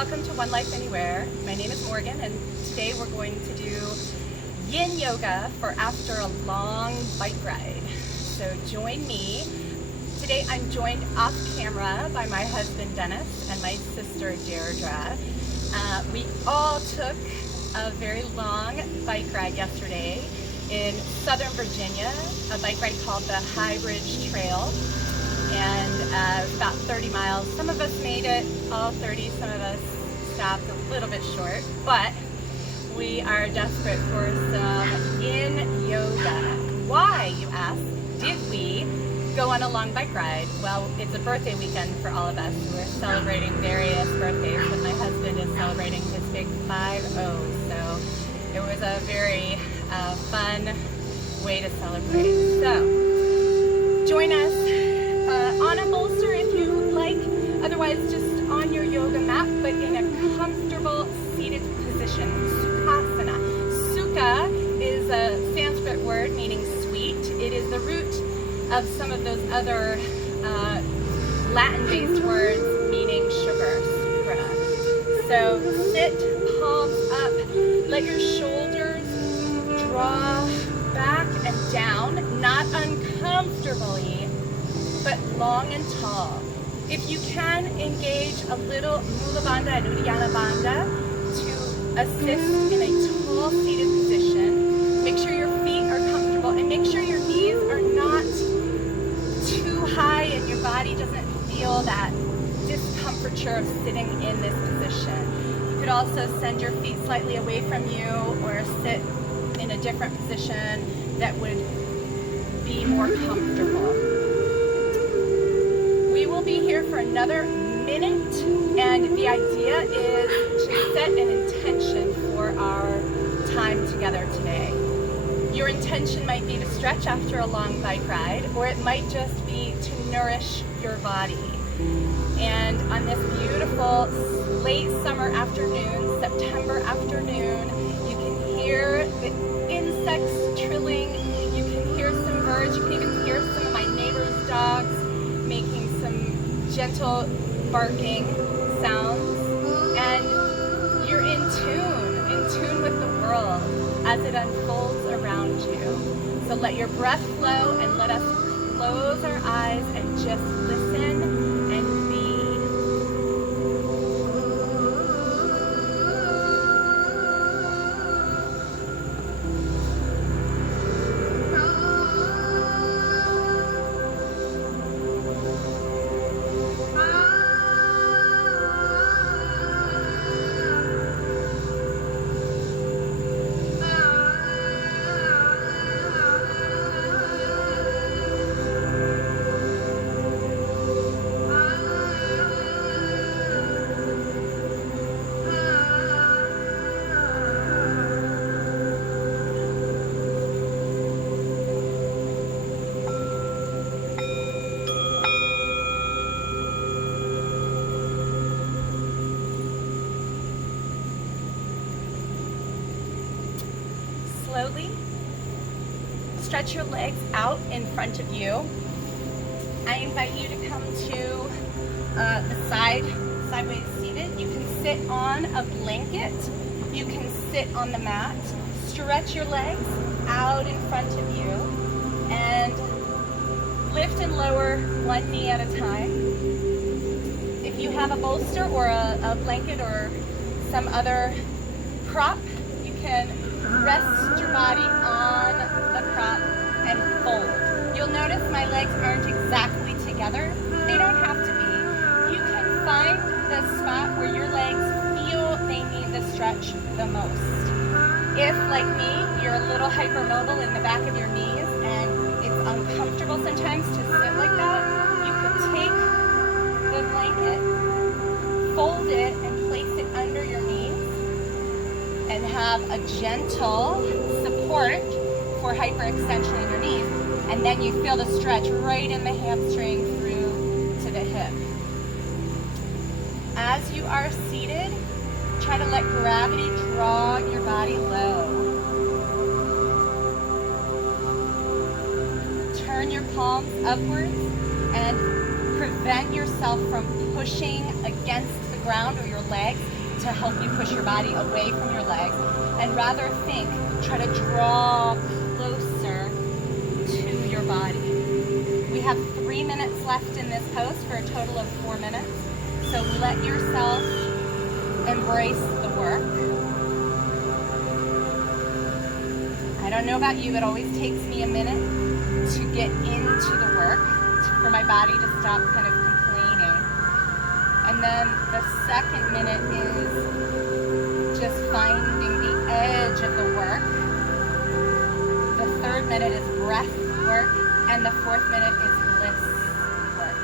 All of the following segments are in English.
welcome to One Life Anywhere. My name is Morgan, and today we're going to do yin yoga for after a long bike ride. So join me. Today I'm joined off camera by my husband Dennis and my sister Deirdre. We all took a very long bike ride yesterday in Southern Virginia, a bike ride called the High Bridge Trail. And it was about 30 miles. Some of us made it all 30, some of us stopped a little bit short, but we are desperate for some yin yoga. Why, you ask, did we go on a long bike ride? Well, it's a birthday weekend for all of us. We're celebrating various birthdays, but my husband is celebrating his big 5-0, so it was a very fun way to celebrate. So, join us on a bolster if you like, otherwise just on your yoga mat, but in a comfortable seated position, Sukhasana. Sukha is a Sanskrit word meaning sweet. It is the root of some of those other Latin-based words meaning sugar, sukha. So sit, palms up, let your shoulders draw back and down, not uncomfortably, but long and tall. If you can, engage a little Mula Bandha and Uddiyana Bandha to assist in a tall seated position. Make sure your feet are comfortable and make sure your knees are not too high and your body doesn't feel that discomforture of sitting in this position. You could also send your feet slightly away from you or sit in a different position that would be more comfortable. We will be here for another minute, and the idea is to set an intention for our time together today. Your intention might be to stretch after a long bike ride, or it might just be to nourish your body. And on this beautiful late summer afternoon, September afternoon, you can hear the insects trilling, you can hear some birds, you can even hear some of my neighbor's dogs making some gentle barking sounds, and you're in tune with the world as it unfolds around you. So let your breath flow and let us close our eyes and just listen and be. Slowly stretch your legs out in front of you. I invite you to come to the sideways seated. You can sit on a blanket. You can sit on the mat. Stretch your legs out in front of you and lift and lower one knee at a time. If you have a bolster or a blanket or some other prop, you can rest your body on the prop and fold. You'll notice my legs aren't exactly together. They don't have to be. You can find the spot where your legs feel they need the stretch the most. If, like me, you're a little hypermobile in the back of your knees and it's uncomfortable sometimes to sit like that, you could take the blanket, fold it, and place it under your knees and have a gentle support for hyperextension in your knees, and then you feel the stretch right in the hamstring through to the hip. As you are seated, try to let gravity draw your body low. Turn your palms upwards and prevent yourself from pushing against the ground or your legs to help you push your body away from your legs, and rather try to draw closer to your body. We have 3 minutes left in this pose for a total of 4 minutes. So let yourself embrace the work. I don't know about you, it always takes me a minute to get into the work, for my body to stop kind of complaining. And then the second minute is just finding the edge of the work. The third minute is breath work, and the fourth minute is bliss work.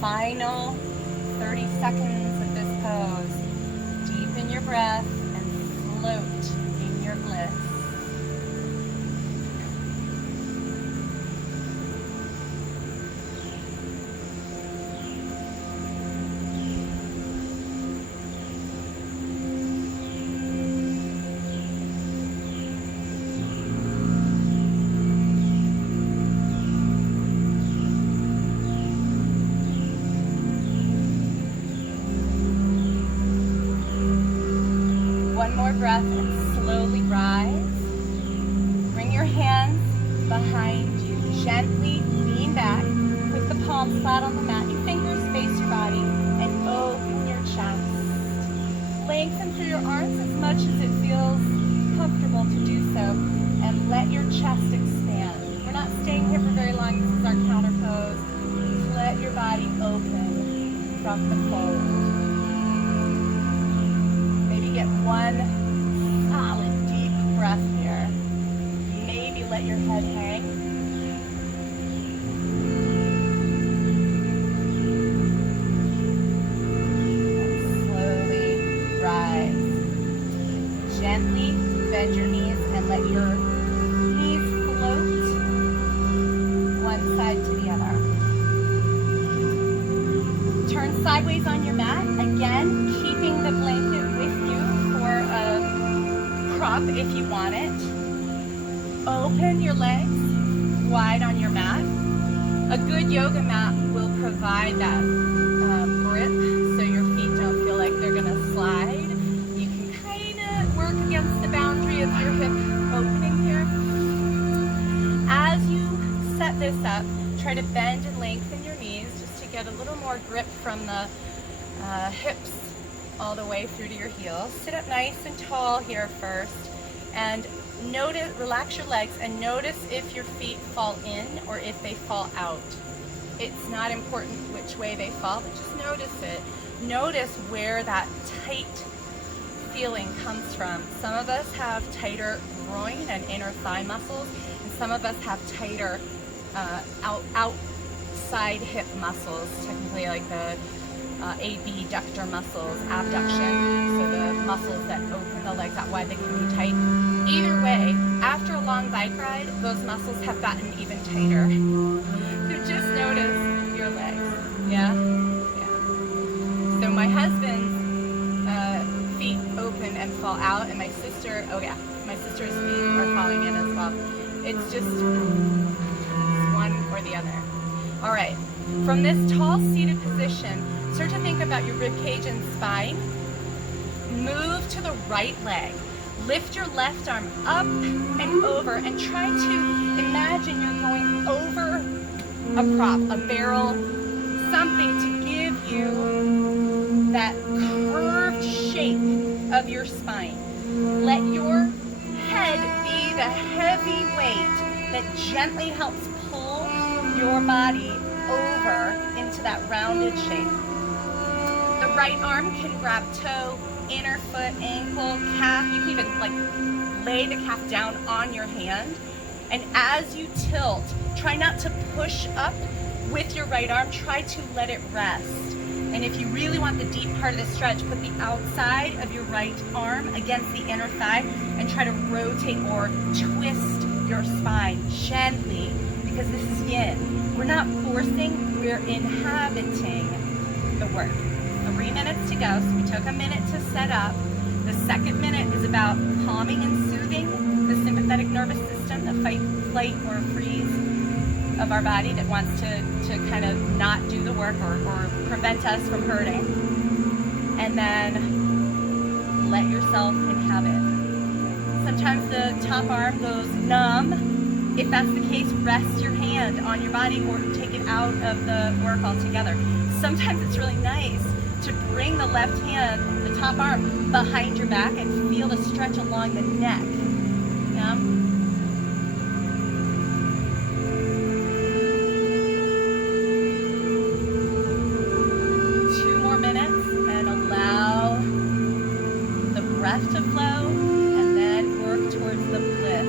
Final 30 seconds of this pose. Deepen your breath and float in your bliss. One more breath and slowly rise. Bring your hands behind you. Gently lean back. Put the palms flat on the mat. Your fingers face your body and open your chest. Lengthen through your arms as much as it feels comfortable to do so, and let your chest expand. We're not staying here for very long. This is our counter pose. Just let your body open from the fold. Get one solid deep breath here. Maybe let your head hang. And slowly rise. Gently bend your knees and let your knees float one side to the other. Turn sideways on your mat. Again, keeping the blanket with you for a prop if you want it. Open your legs wide on your mat. A good yoga mat will provide that grip so your feet don't feel like they're gonna slide. You can kind of work against the boundary of your hip opening here. As you set this up, try to bend and lengthen your knees just to get a little more grip from the hips all the way through to your heels. Sit up nice and tall here first, and relax your legs and notice if your feet fall in or if they fall out. It's not important which way they fall, but just notice it. Notice where that tight feeling comes from. Some of us have tighter groin and inner thigh muscles, and some of us have tighter outside hip muscles, technically like the abductor muscles, abduction, so the muscles that open the legs out wide, they can be tight. Either way, after a long bike ride, those muscles have gotten even tighter. So just notice your legs. Yeah? Yeah. So my husband's feet open and fall out, and my sister, oh yeah, my sister's feet are falling in as well. It's just one or the other. All right. From this tall seated position, start to think about your rib cage and spine. Move to the right leg. Lift your left arm up and over and try to imagine you're going over a prop, a barrel, something to give you that curved shape of your spine. Let your head be the heavy weight that gently helps pull your body over into that rounded shape. The right arm can grab toe, inner foot, ankle, calf. You can even like lay the calf down on your hand. And as you tilt, try not to push up with your right arm. Try to let it rest. And if you really want the deep part of the stretch, put the outside of your right arm against the inner thigh and try to rotate or twist your spine gently, because this is yin. We're not forcing, we're inhabiting the work. 3 minutes to go, so we took a minute to set up. The second minute is about calming and soothing the sympathetic nervous system, the fight, flight, or freeze of our body that wants to kind of not do the work or prevent us from hurting. And then let yourself inhabit. Sometimes the top arm goes numb. If that's the case, rest your hand on your body or take it out of the work altogether. Sometimes it's really nice to bring the left hand, the top arm, behind your back and feel the stretch along the neck. Yeah? 2 more minutes and allow the breath to flow and then work towards the bliss.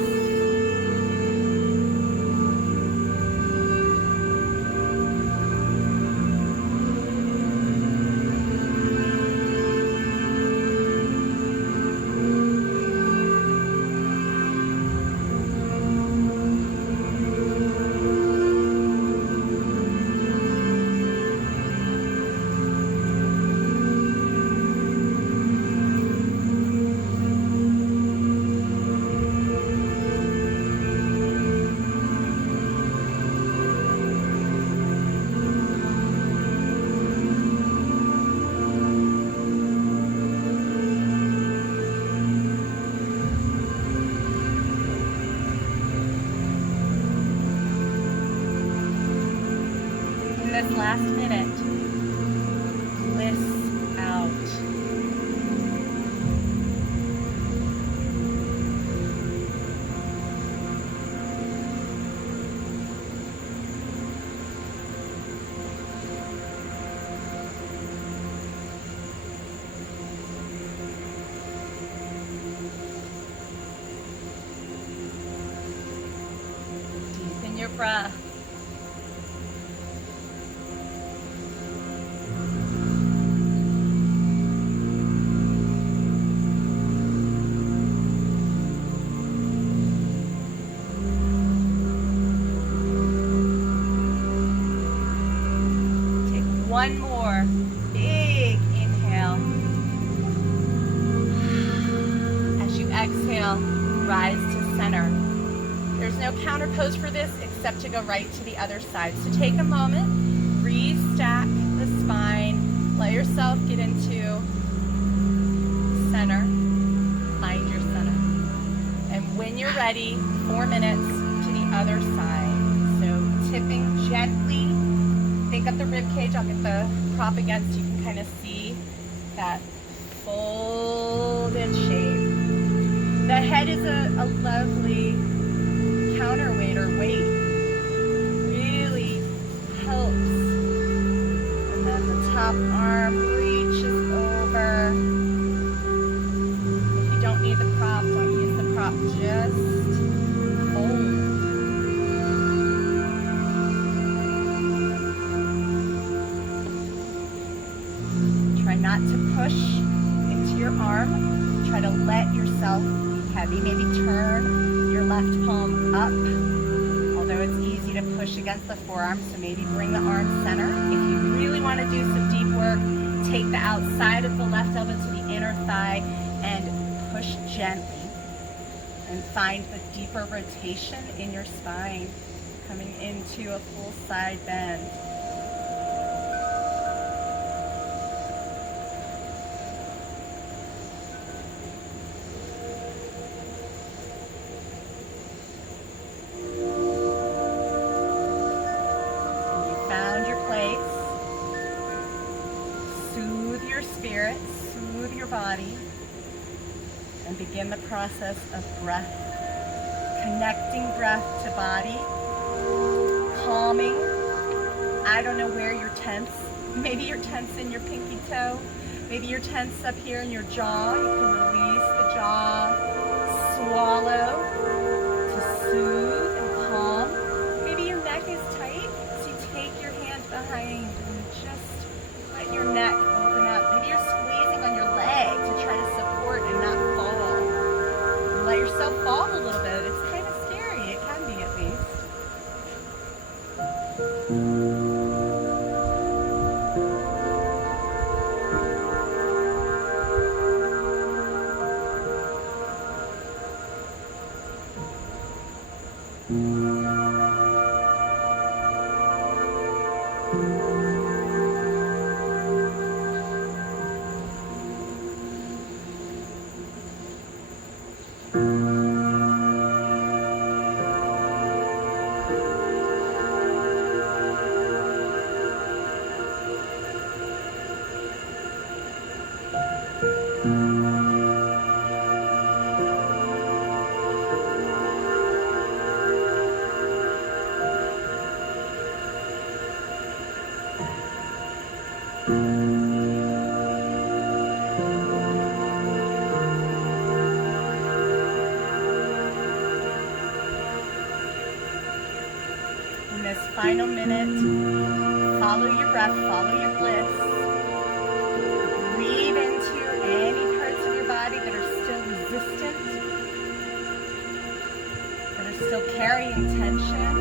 This last minute, bliss out. Deepen your breath. One more big inhale. As you exhale, rise to center. There's no counter pose for this except to go right to the other side. So take a moment, restack the spine, let yourself get into center, find your center. And when you're ready, 4 minutes to the other side. So tipping gently. Think of the rib cage. I'll get the prop against. You can kind of see that folded shape. The head is a lovely counterweight or weight. Really helps. And then the top arm reaches over. If you don't need the prop, don't use the prop. Just fold. Try not to push into your arm. Try to let yourself heavy. Maybe turn your left palm up, although it's easy to push against the forearm, so maybe bring the arm center. If you really want to do some deep work, take the outside of the left elbow to the inner thigh and push gently. And find the deeper rotation in your spine, coming into a full side bend. You found your place. Soothe your spirit, soothe your body. And begin the process of breath, connecting breath to body, calming. I don't know where you're tense. Maybe you're tense in your pinky toe. Maybe you're tense up here in your jaw. You can release the jaw, swallow to soothe and calm. Maybe your neck is tight, so you take your hand behind and just let your neck open up. Maybe you're squeezing on your leg to try to support and not fall. Let yourself fall a little bit. It's kind of scary. It can be, at least. In this final minute, follow your breath, follow your bliss. Breathe into any parts of your body that are still resistant, that are still carrying tension.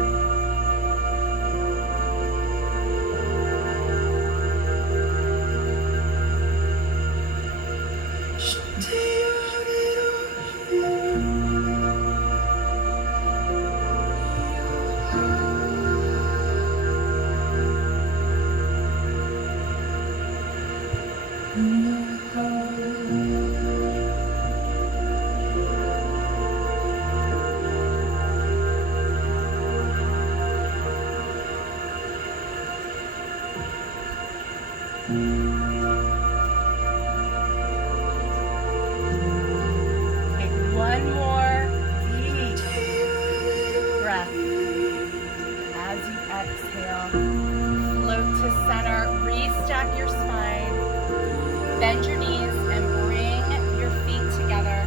Bend your knees and bring your feet together.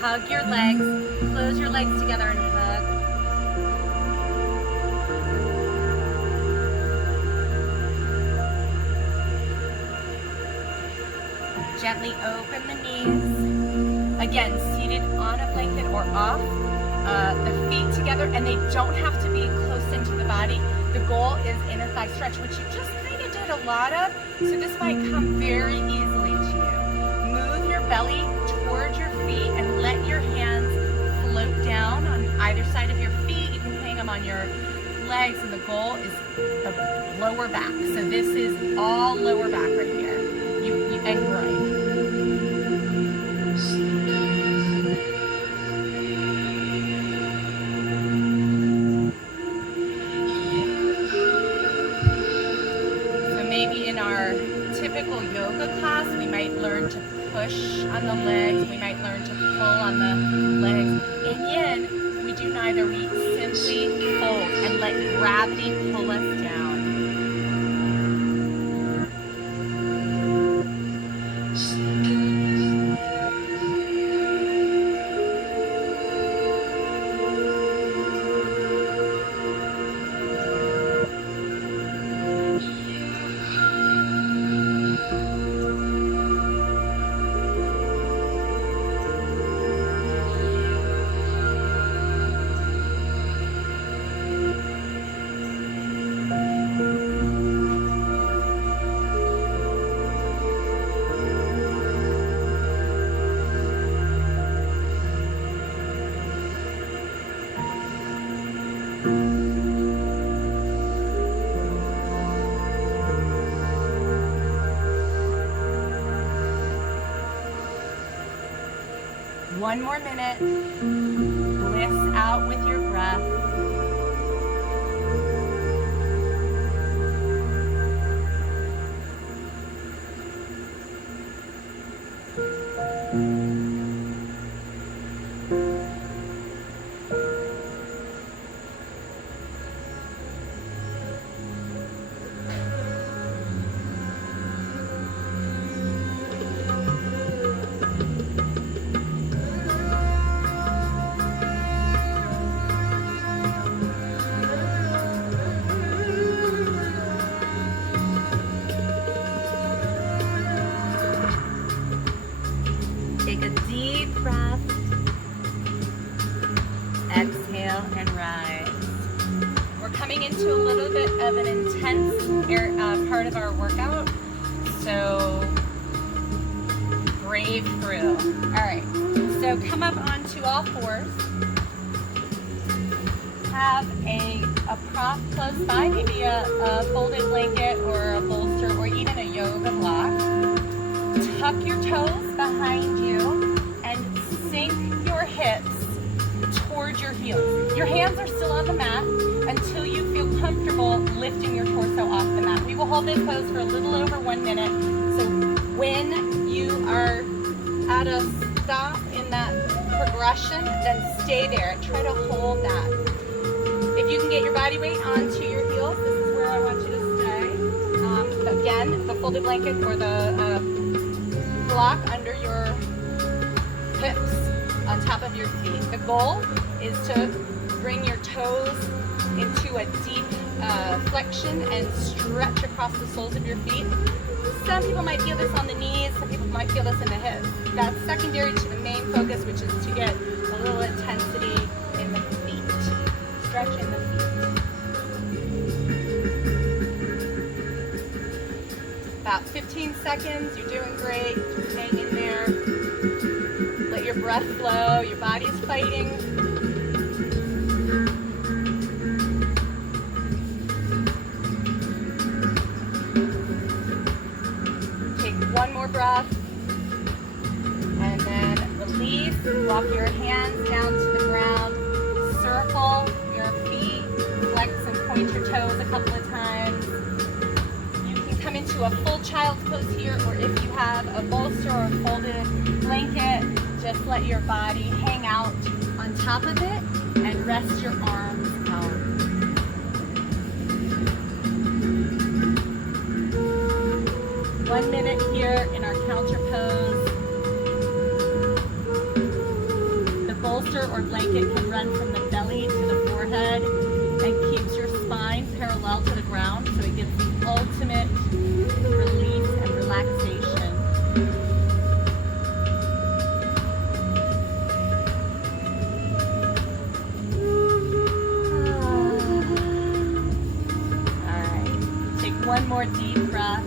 Hug your legs. Close your legs together and hug. Gently open the knees. Again, seated on a blanket or off. The feet together, and they don't have to be close into the body. The goal is inner thigh stretch, which you just kind of did a lot of, so this might come very easily to you. Move your belly towards your feet and let your hands float down on either side of your feet. You can hang them on your legs, and the goal is the lower back. So this is all lower back right here. And groin. Maybe in our typical yoga class, we might learn to push on the legs, we might learn to pull on the legs. In yin, we do neither. We simply fold and let gravity pull us down. One more minute. Bliss out with your breath. Take a deep breath. Exhale and rise. We're coming into a little bit of an intense part of our workout, so brave through. All right, so come up onto all fours. Have a prop close by, maybe a folded blanket or a bolster or even a yoga block. Tuck your toes behind you and sink your hips towards your heels. Your hands are still on the mat until you feel comfortable lifting your torso off the mat. We will hold this pose for a little over 1 minute. So when you are at a stop in that progression, then stay there. Try to hold that. If you can get your body weight onto your heels, this is where I want you to stay. Again, the folded blanket or the block under your hips on top of your feet. The goal is to bring your toes into a deep flexion and stretch across the soles of your feet. Some people might feel this on the knees, some people might feel this in the hips. That's secondary to the main focus, which is to get a little intensity in the feet. Stretch in the feet. About 15 seconds, you're doing great. Just hang in there. Let your breath flow, your body's fighting. Take one more breath. And then release. Walk your hands down to the ground. Circle your feet. Flex and point your toes a couple of times. Come into a full child's pose here, or if you have a bolster or a folded blanket, just let your body hang out on top of it and rest your arms out. One minute here in our counter pose. The bolster or blanket can run from the belly to the forehead and keeps your spine parallel to the ground, so it gives the ultimate release and relaxation. All right, take one more deep breath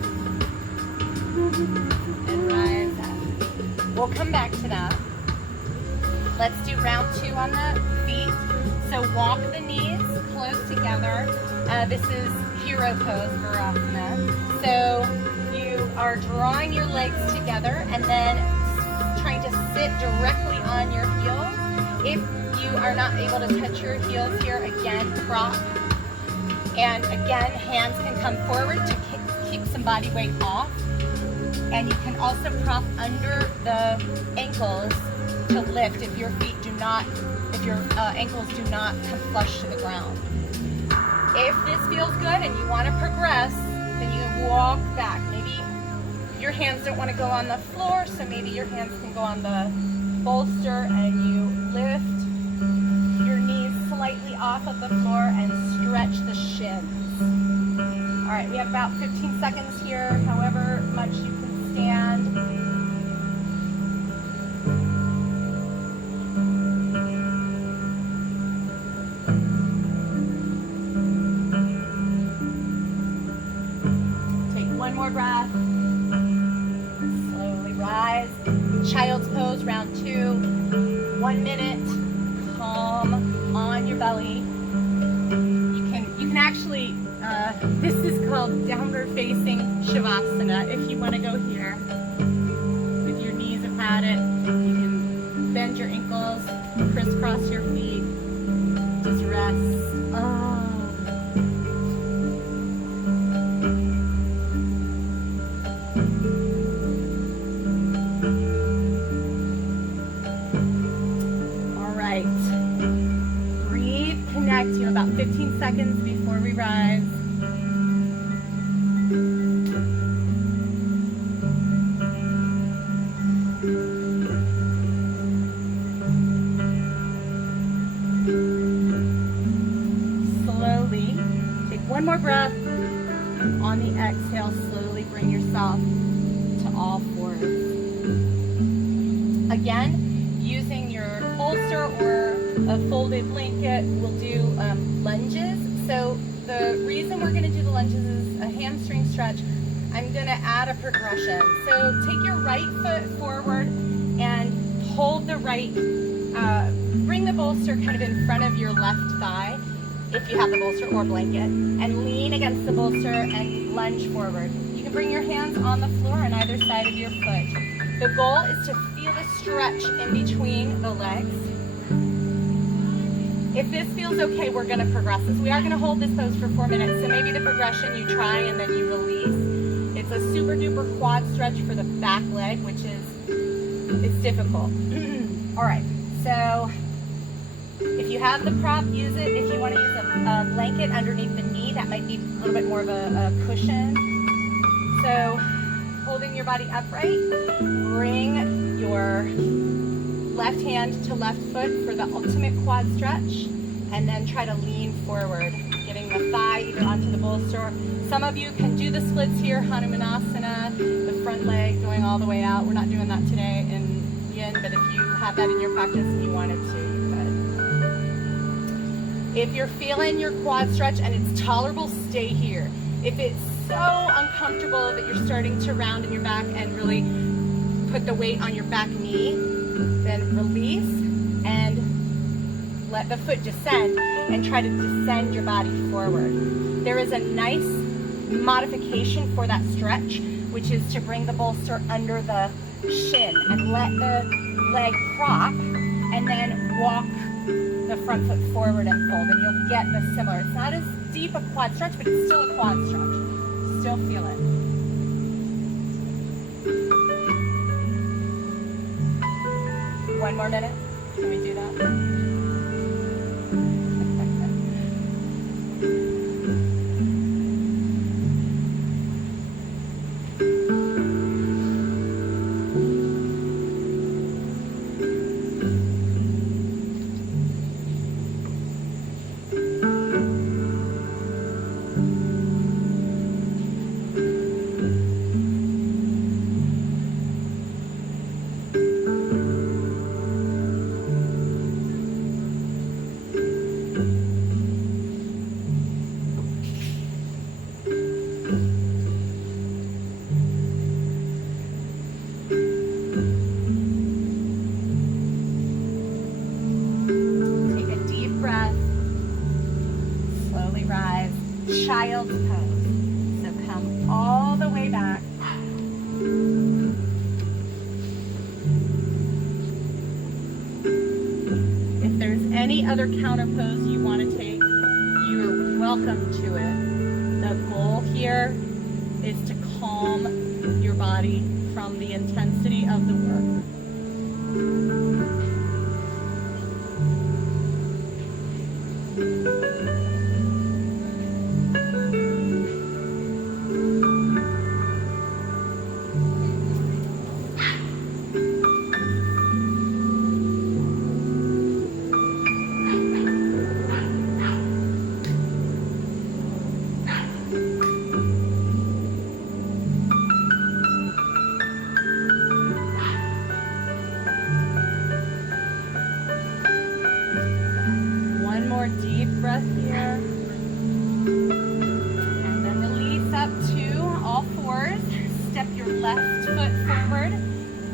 and rise up. We'll come back to that. Let's do round 2 on the feet. So walk the knees close together. This is hero pose, Virasana. So you are drawing your legs together and then trying to sit directly on your heels. If you are not able to touch your heels here, again, prop. And again, hands can come forward to keep some body weight off. And you can also prop under the ankles to lift if your feet do not, if your ankles do not come flush to the ground. If this feels good and you want to progress, then you can walk back. Maybe your hands don't want to go on the floor, so maybe your hands can go on the bolster and you lift your knees slightly off of the floor and stretch the shins. All right, we have about 15 seconds here, however much you can stand. One more breath. Slowly rise. Child's pose, round 2. 1 minute. Calm on your belly. downward facing Shavasana. If you want to go here, if your knees have had it, you can bend your ankles, crisscross your feet, just rest. All right. Breathe, connect to about 15 seconds before we rise. Slowly take one more breath. On the exhale, slowly bring yourself to all fours. Again, using your bolster or a folded blanket, we'll do lunges. So the reason we're going to do the lunges is a hamstring stretch. I'm going to add a progression. So take your right foot forward and hold the right, bring the bolster kind of in front of your left thigh, if you have the bolster or blanket, and lean against the bolster and lunge forward. You can bring your hands on the floor on either side of your foot. The goal is to feel the stretch in between the legs. If this feels okay, we're going to progress this. We are going to hold this pose for 4 minutes, so maybe the progression you try and then you release. It's a super duper quad stretch for the back leg, which is, it's difficult. All right, so if you have the prop, use it. If you want to use a blanket underneath the knee, that might be a little bit more of a cushion. So holding your body upright, bring your left hand to left foot for the ultimate quad stretch, and then try to lean forward, getting the thigh either onto the bolster. Some of you can do the splits here, Hanumanasana, the front leg going all the way out. We're not doing that today in Yin, but if you have that in your practice and you wanted to, you could. If you're feeling your quad stretch and it's tolerable, stay here. If it's so uncomfortable that you're starting to round in your back and really put the weight on your back knee, then release and let the foot descend and try to descend your body forward. There is a nice modification for that stretch, which is to bring the bolster under the shin and let the leg prop and then walk the front foot forward and fold, and you'll get the similar. It's not as deep a quad stretch, but it's still a quad stretch. Still feel it. One more minute. Can we do that? Child's pose. So come all the way back. If there's any other counter pose you want to take, you're welcome to it. The goal here is to calm your body from the intensity of the work. Deep breath here, and then release up to all fours. Step your left foot forward.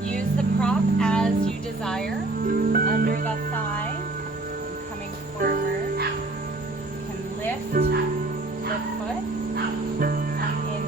Use the prop as you desire, under the thigh, and coming forward. You can lift the foot, come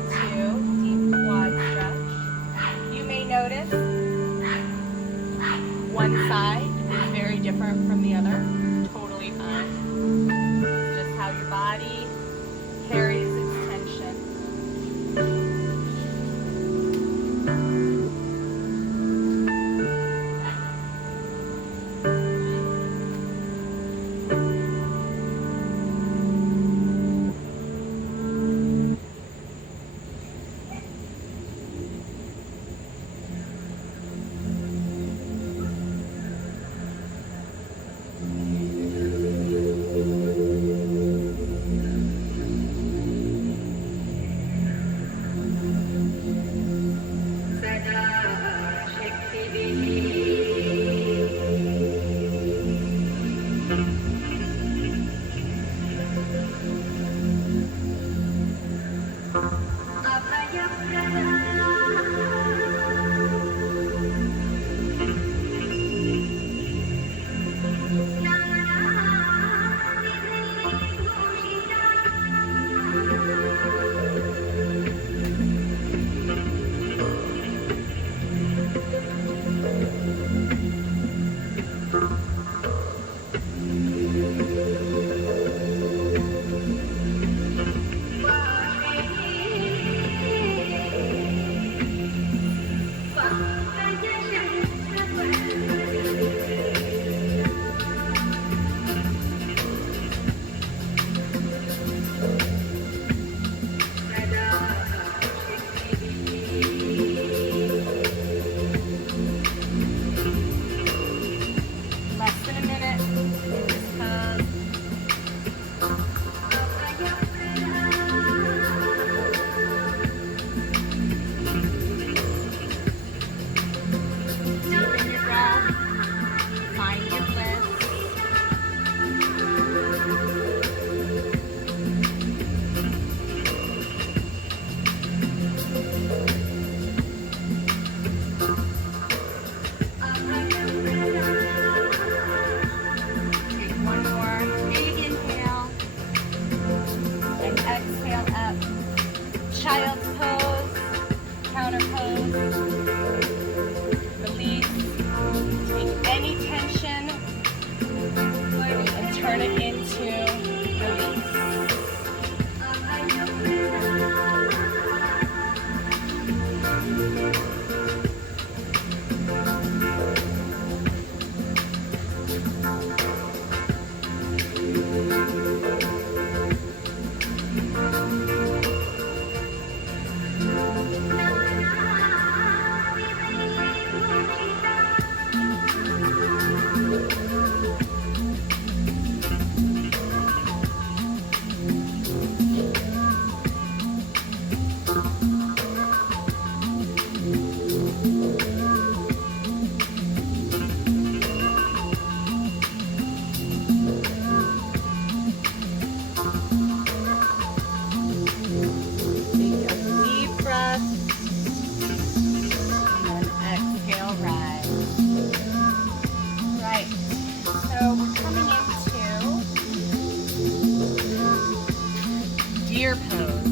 deer pose.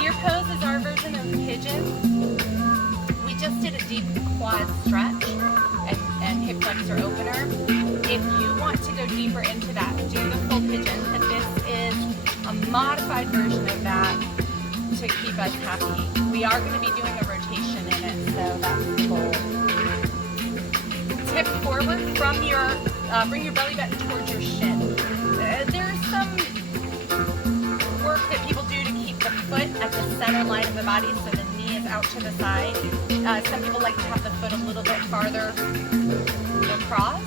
Deer pose is our version of pigeon. We just did a deep quad stretch and hip flexor opener. If you want to go deeper into that, do the full pigeon, but this is a modified version of that to keep us happy. We are going to be doing a rotation in it, so that's the goal. Tip forward from your, bring your belly button towards your shin. There's some work that people do to keep the foot at the center line of the body so the knee is out to the side. Some people like to have the foot a little bit farther across.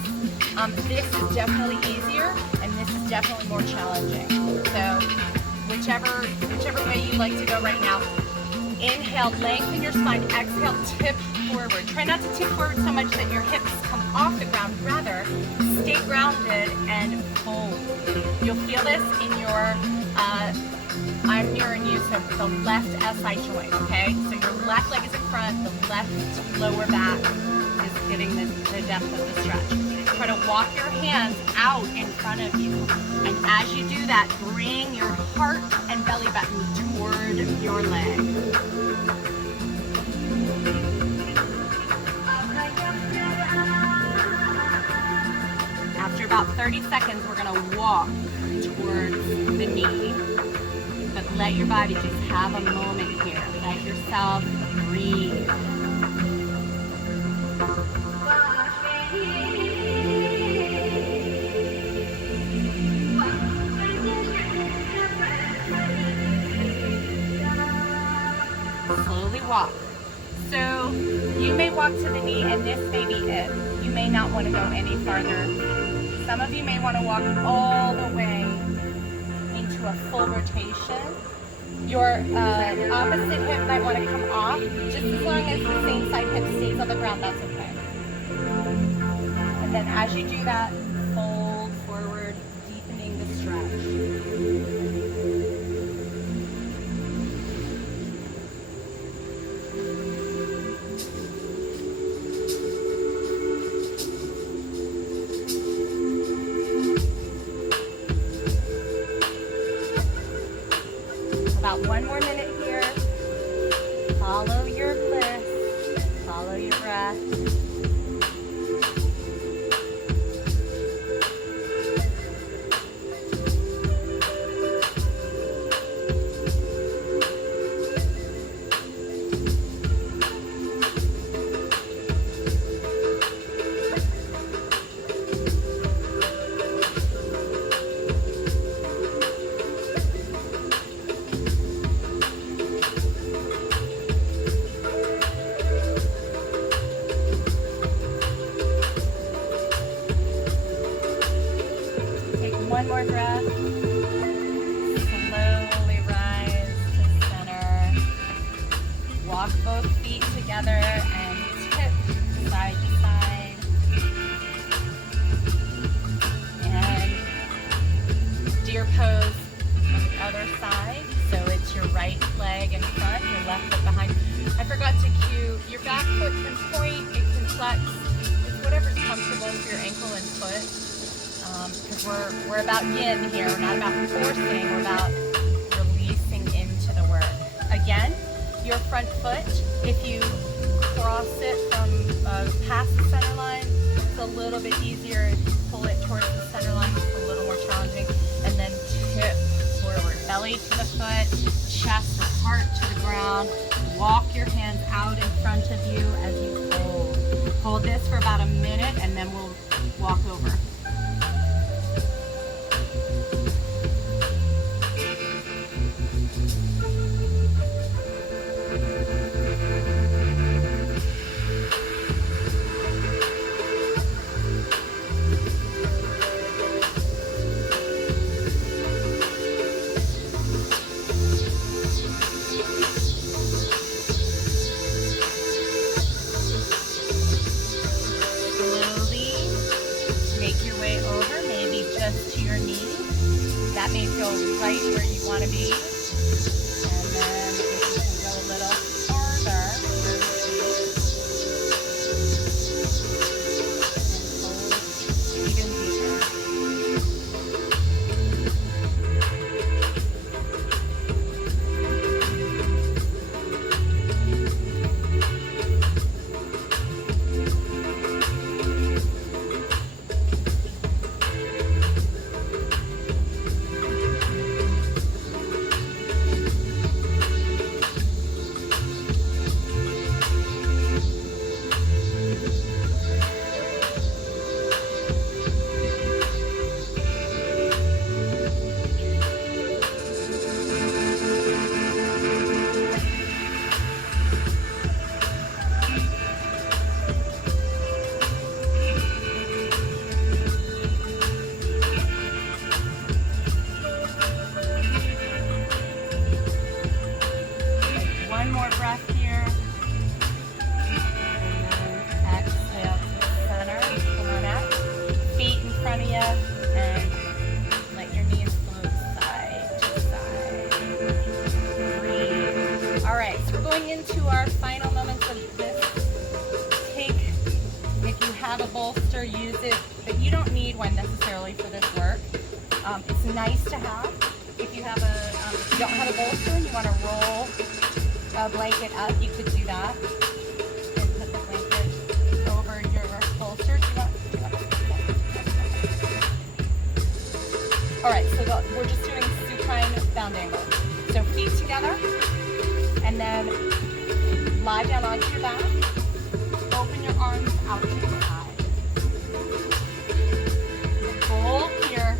This is definitely easier, and this is definitely more challenging. So whichever way you like to go right now. Inhale, lengthen your spine. Exhale, tip forward. Try not to tip forward so much that your hips come off the ground. Rather, stay grounded and hold. You'll feel this in your, I'm nearing you, so the left SI joint, okay? So your left leg is in front, the left lower back is getting the depth of the stretch. Try to walk your hands out in front of you. And as you do that, bring your heart and belly button toward your leg. After about 30 seconds, we're gonna walk towards the knee. But let your body just have a moment here. Let yourself breathe. Slowly walk. So you may walk to the knee and this may be it. You may not want to go any farther. Some of you may want to walk all the way into a full rotation. Your opposite hip might want to come off. Just as long as the same side hip stays on the ground, that's okay. And then as you do that, fold forward, deepening the stretch. About one more minute here. Follow your bliss. Follow your breath. One more breath. Slowly rise to center. Walk both feet together and tip side to side. And deer pose on the other side. So it's your right leg in front, your left foot behind. I forgot to cue, your back foot can point, it can flex. It's whatever's comfortable for your ankle and foot. Because we're about yin here, we're not about forcing, we're about releasing into the work. Again, your front foot, if you cross it from past the center line, it's a little bit easier. If you pull it towards the center line, it's a little more challenging. And then tip forward, belly to the foot, chest or heart to the ground. Walk your hands out in front of you as you fold. Hold this for about a minute and then we'll walk over. That may feel right where you want to be. And then if you can go a little farther, and fold even deeper. into our final moments of this. If you have a bolster, use it, but you don't need one necessarily for this work. It's nice to have. If you have if you don't have a bolster and you want to roll a blanket up, you could do that. And put the blanket over your bolster. All right, so we're just doing supine bound angle. So feet together, and then lie down onto your back. Open your arms out to the side. The goal here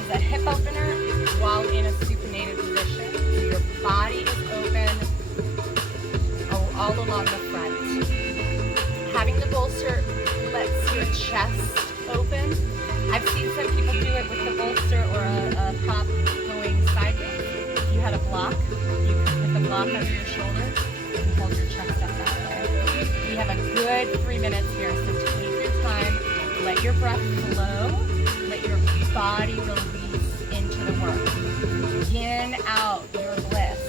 is a hip opener while in a supinated position. So your body is open all along the front. Having the bolster lets your chest open. I've seen some people do it with the bolster or a prop going sideways. If you had a block, you can put the block under your shoulder and hold your chest up that way. We have a good 3 minutes here, so take your time, let your breath flow, let your body release into the work. Yin out your bliss.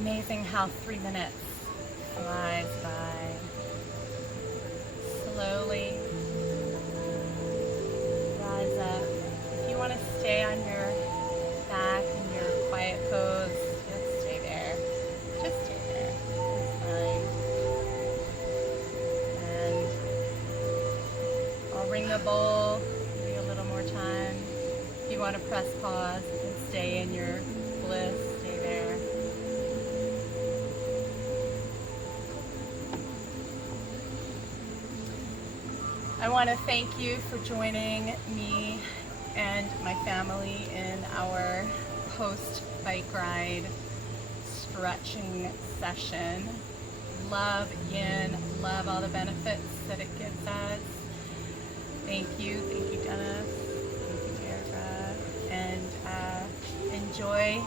Amazing how 3 minutes flies by. Slowly rise up. If you want to stay on your back in your quiet pose, just stay there. Just stay there. It's fine. And I'll ring the bowl. Give you a little more time. If you want to press pause, you can stay in your bliss. Stay there. want to thank you for joining me and my family in our post-bike ride stretching session. Love yin, love all the benefits that it gives us. Thank you Dennis, thank you Deirdre, and enjoy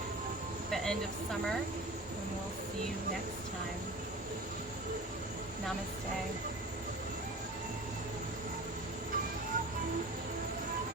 the end of summer, and we'll see you next time. Namaste.